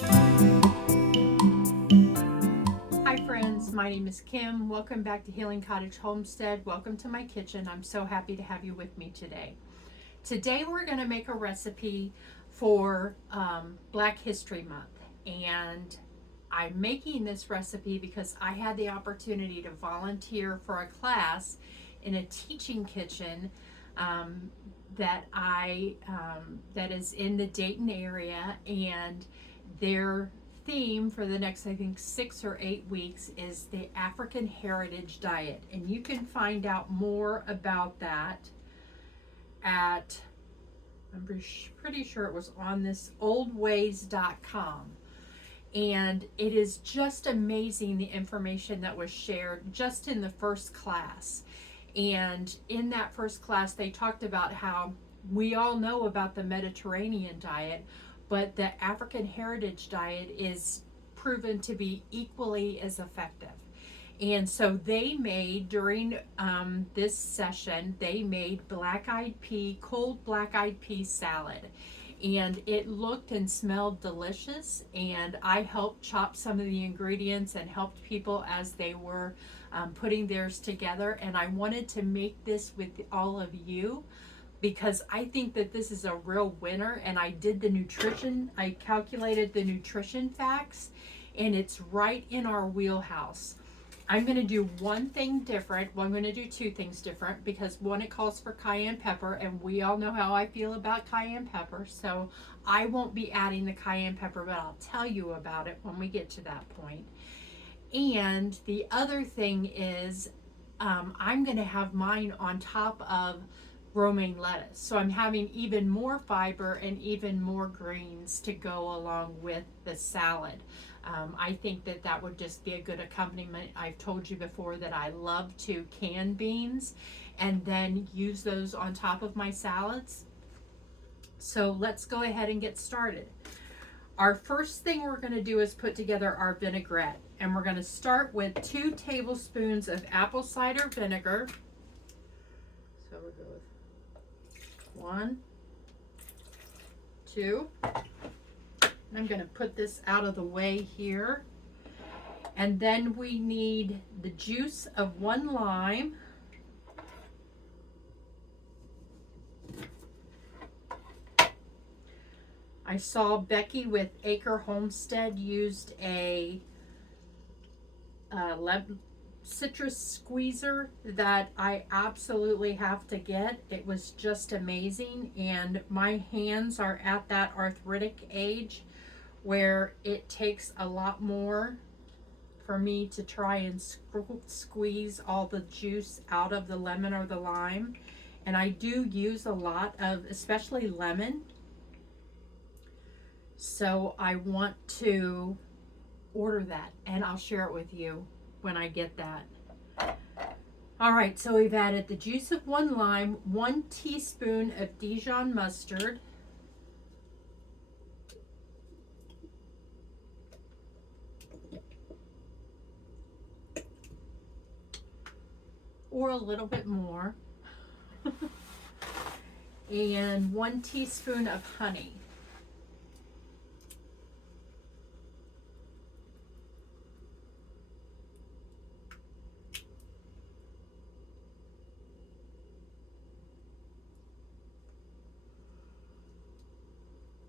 Hi friends, my name is Kim. Welcome back to Healing Cottage Homestead. Welcome to my kitchen. I'm so happy to have you with me today. Today we're going to make a recipe for Black History Month, and I'm making this recipe because I had the opportunity to volunteer for a class in a teaching kitchen that that is in the Dayton area, and their theme for the next, I think, 6 or 8 weeks is the African Heritage Diet, and you can find out more about that at, I'm pretty sure it was on this oldways.com. And it is just amazing the information that was shared just in the first class. And in that first class, they talked about how we all know about the Mediterranean diet, but the African Heritage Diet is proven to be equally as effective. And so they made, during this session, they made cold black-eyed pea salad. And it looked and smelled delicious, and I helped chop some of the ingredients and helped people as they were putting theirs together. And I wanted to make this with all of you because I think that this is a real winner. And I did the nutrition, I calculated the nutrition facts, and it's right in our wheelhouse. I'm going to do one thing different. Well, I'm going to do two things different because one, it calls for cayenne pepper, and we all know how I feel about cayenne pepper. So I won't be adding the cayenne pepper, but I'll tell you about it when we get to that point. And the other thing is I'm going to have mine on top of romaine lettuce. So I'm having even more fiber and even more greens to go along with the salad. I think that that would just be a good accompaniment. I've told you before that I love to can beans and then use those on top of my salads. So let's go ahead and get started. Our first thing we're going to do is put together our vinaigrette. And we're going to start with 2 tablespoons of apple cider vinegar. So we'll go with 1, 2. I'm going to put this out of the way here. And then we need the juice of 1 lime. I saw Becky with Acre Homestead used a citrus squeezer that I absolutely have to get. It was just amazing, and my hands are at that arthritic age where it takes a lot more for me to try and squeeze all the juice out of the lemon or the lime. And I do use a lot of, especially lemon. So I want to order that, and I'll share it with you when I get that. All right, so we've added the juice of 1 lime, 1 teaspoon of Dijon mustard, or a little bit more, and 1 teaspoon of honey.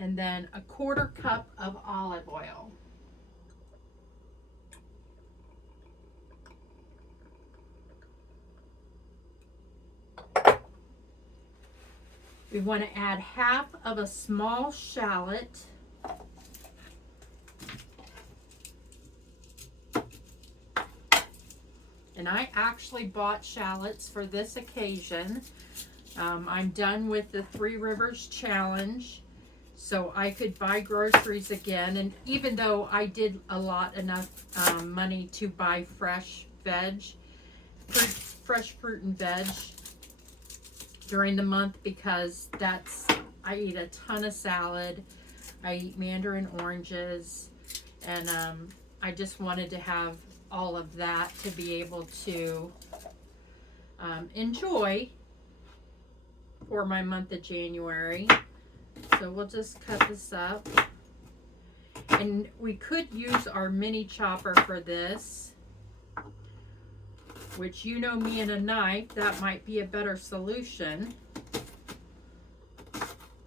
And then a 1/4 cup of olive oil. We want to add half of a small shallot. And I actually bought shallots for this occasion. I'm done with the 3 Rivers Challenge, so I could buy groceries again. And even though I did enough money to buy fresh fruit and veg during the month, because I eat a ton of salad. I eat mandarin oranges, and I just wanted to have all of that to be able to enjoy for my month of January. So we'll just cut this up. And we could use our mini chopper for this, which, you know me and a knife, that might be a better solution.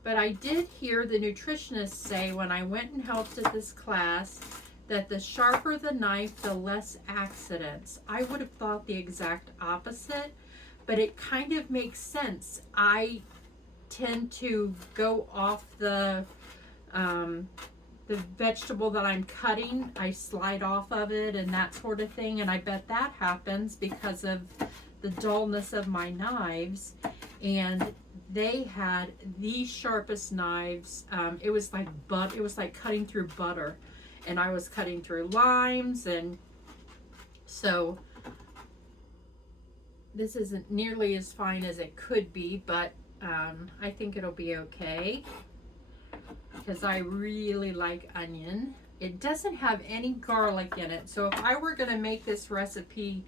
But I did hear the nutritionist say when I went and helped at this class that the sharper the knife, the less accidents. I would have thought the exact opposite, but it kind of makes sense. I tend to go off the vegetable that I'm cutting. I slide off of it and that sort of thing, and I bet that happens because of the dullness of my knives. And they had the sharpest knives. It was like cutting through butter, and I was cutting through limes, and so this isn't nearly as fine as it could be, but I think it'll be okay because I really like onion. It doesn't have any garlic in it, so if I were going to make this recipe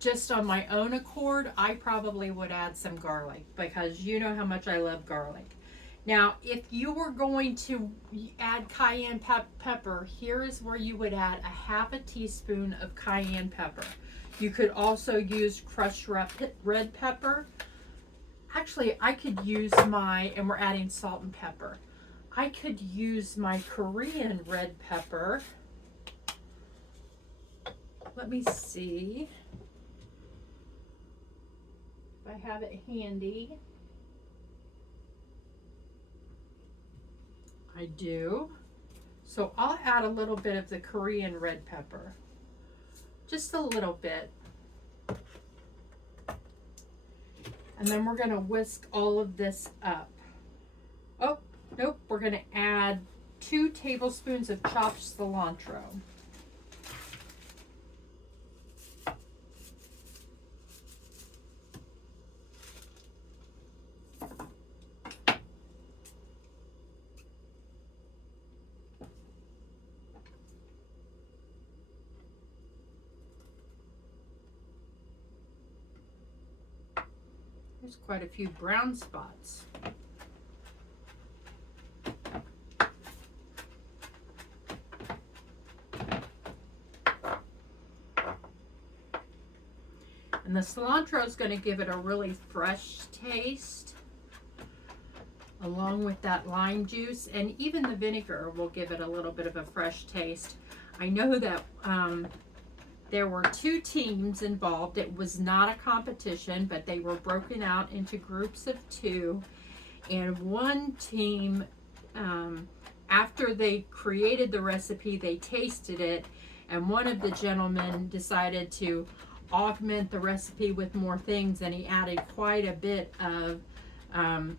just on my own accord, I probably would add some garlic because you know how much I love garlic. Now, if you were going to add cayenne pepper, here is where you would add a half a teaspoon of cayenne pepper. You could also use crushed red pepper. Actually, I could use and we're adding salt and pepper. I could use my Korean red pepper. Let me see if I have it handy. I do. So I'll add a little bit of the Korean red pepper. Just a little bit. And then we're going to whisk all of this up. Oh, nope. We're going to add 2 tablespoons of chopped cilantro. There's quite a few brown spots. And the cilantro is going to give it a really fresh taste, along with that lime juice, and even the vinegar will give it a little bit of a fresh taste. I know that there were 2 teams involved. It was not a competition, but they were broken out into groups of 2. And one team, after they created the recipe, they tasted it, and one of the gentlemen decided to augment the recipe with more things, and he added quite a bit of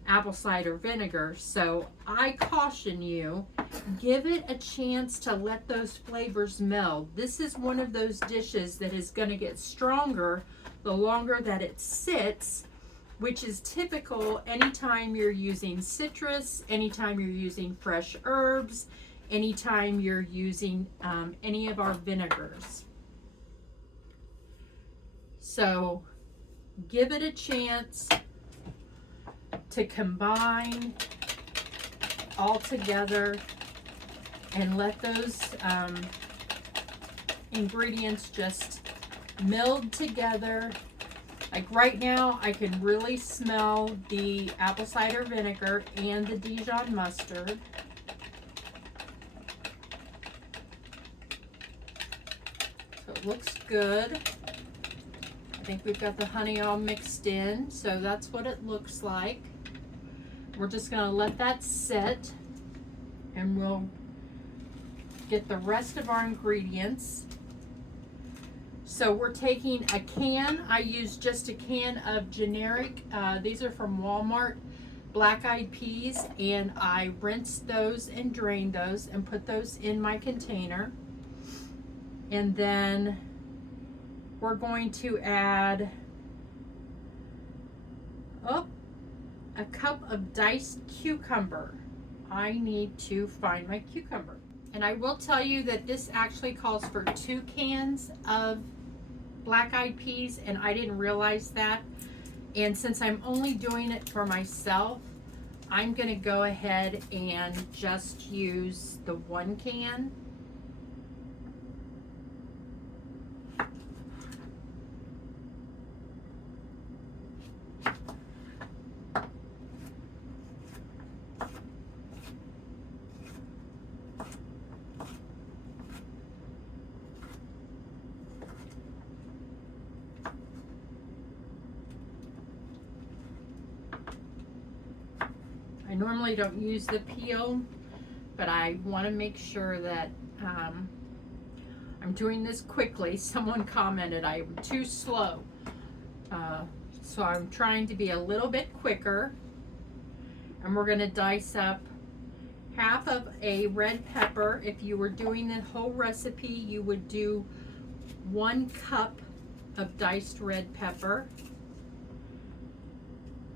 apple cider vinegar. So I caution you, give it a chance to let those flavors meld. This is one of those dishes that is going to get stronger the longer that it sits, which is typical anytime you're using citrus, anytime you're using fresh herbs, anytime you're using any of our vinegars. So give it a chance to combine all together and let those ingredients just meld together. Like right now, I can really smell the apple cider vinegar and the Dijon mustard. So it looks good. I think we've got the honey all mixed in, so that's what it looks like. We're just going to let that sit, and we'll get the rest of our ingredients. So we're taking a can. I use just a can of generic, these are from Walmart, black-eyed peas, and I rinsed those and drained those and put those in my container. And then we're going to add a cup of diced cucumber. I need to find my cucumber. And I will tell you that this actually calls for 2 cans of black-eyed peas, and I didn't realize that. And since I'm only doing it for myself, I'm going to go ahead and just use the 1 can. I normally don't use the peel, but I want to make sure that I'm doing this quickly. Someone commented I'm too slow. So I'm trying to be a little bit quicker. And we're going to dice up half of a red pepper. If you were doing the whole recipe, you would do 1 cup of diced red pepper.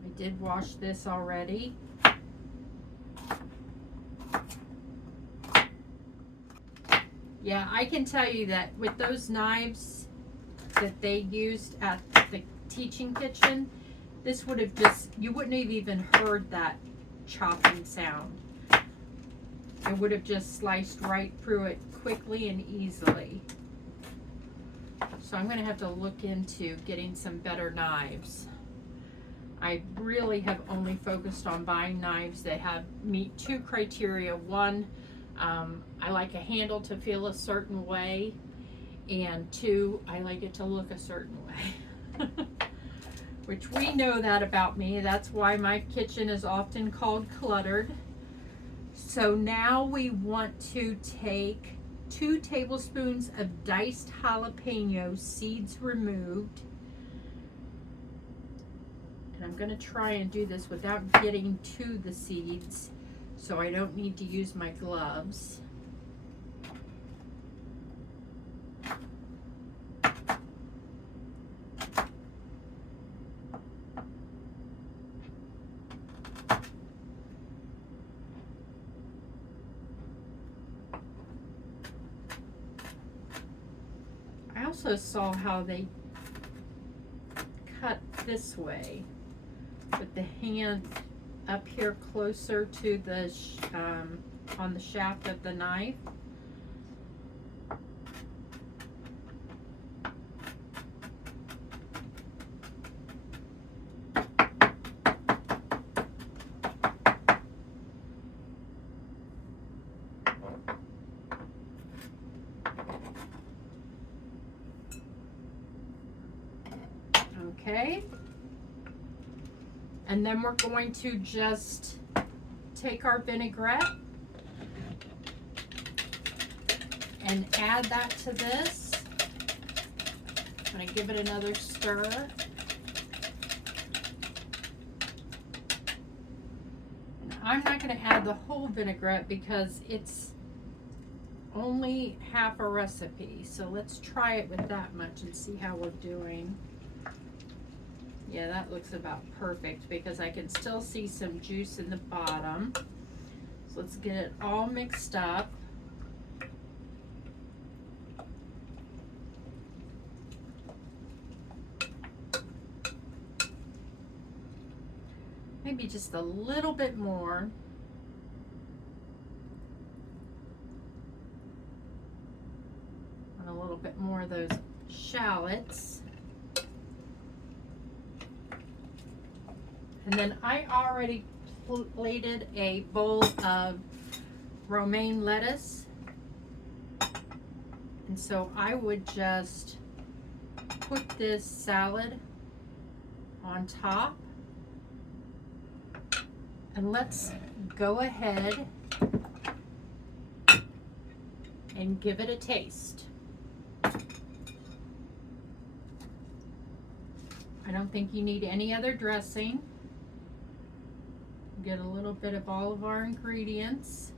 I did wash this already. Yeah, I can tell you that with those knives that they used at the teaching kitchen, this would have just, you wouldn't have even heard that chopping sound. It would have just sliced right through it quickly and easily. So I'm going to have to look into getting some better knives. I really have only focused on buying knives that meet 2 criteria. One, I like a handle to feel a certain way, and 2, I like it to look a certain way. Which we know that about me. That's why my kitchen is often called cluttered. So now we want to take 2 tablespoons of diced jalapeno, seeds removed. And I'm going to try and do this without getting to the seeds, so I don't need to use my gloves. I also saw how they cut this way, with the hand up here closer to the on the shaft of the knife. Okay. And then we're going to just take our vinaigrette and add that to this. I'm going to give it another stir. And I'm not going to add the whole vinaigrette because it's only half a recipe. So let's try it with that much and see how we're doing. Yeah, that looks about perfect because I can still see some juice in the bottom. So let's get it all mixed up. Maybe just a little bit more. And a little bit more of those shallots. And then I already plated a bowl of romaine lettuce. And so I would just put this salad on top. And let's go ahead and give it a taste. I don't think you need any other dressing. Get a little bit of all of our ingredients.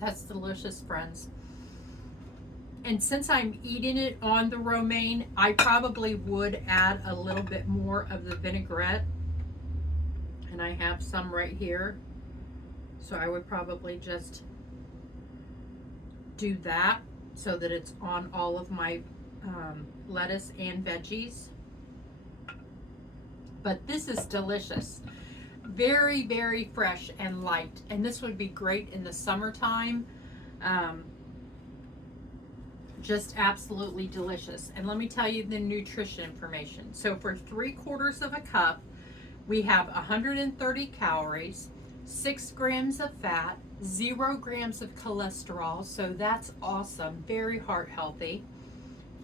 That's delicious, friends. And since I'm eating it on the romaine, I probably would add a little bit more of the vinaigrette. And I have some right here. So I would probably just do that so that it's on all of my lettuce and veggies. But this is delicious. Very, very fresh and light. And this would be great in the summertime. Just absolutely delicious. And let me tell you the nutrition information. So for 3/4 of a cup, we have 130 calories, 6 grams of fat, 0 grams of cholesterol. So that's awesome. Very heart healthy.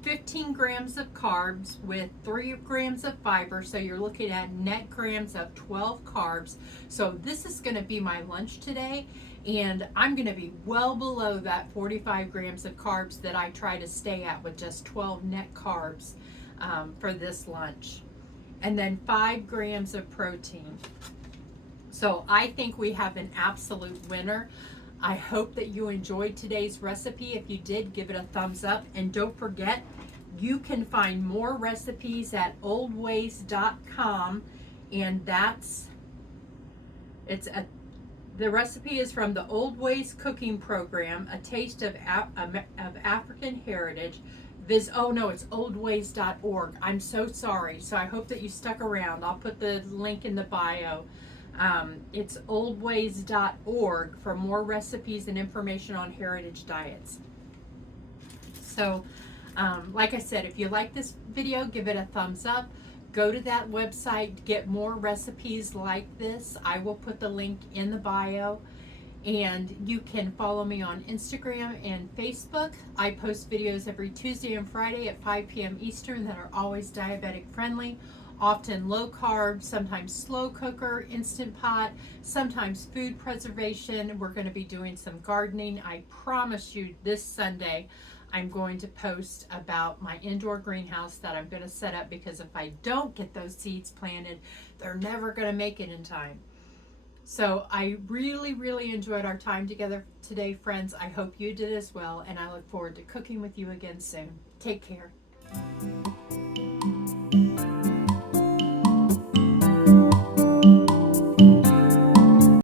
15 grams of carbs with 3 grams of fiber, so you're looking at net grams of 12 carbs. So this is going to be my lunch today, and I'm going to be well below that 45 grams of carbs that I try to stay at with just 12 net carbs for this lunch. And then 5 grams of protein. So I think we have an absolute winner. I hope that you enjoyed today's recipe. If you did, give it a thumbs up. And don't forget, you can find more recipes at oldways.com. And the recipe is from the Old Ways Cooking Program, A Taste of African Heritage. It's oldways.org. I'm so sorry. So I hope that you stuck around. I'll put the link in the bio. It's oldways.org for more recipes and information on heritage diets. So, like I said, if you like this video, give it a thumbs up. Go to that website, get more recipes like this. I will put the link in the bio. And you can follow me on Instagram and Facebook. I post videos every Tuesday and Friday at 5 p.m. Eastern that are always diabetic friendly. Often low carb, sometimes slow cooker, instant pot, sometimes food preservation. We're going to be doing some gardening. I promise you this Sunday I'm going to post about my indoor greenhouse that I'm going to set up, because if I don't get those seeds planted, they're never going to make it in time. So I really, really enjoyed our time together today, friends. I hope you did as well, and I look forward to cooking with you again soon. Take care.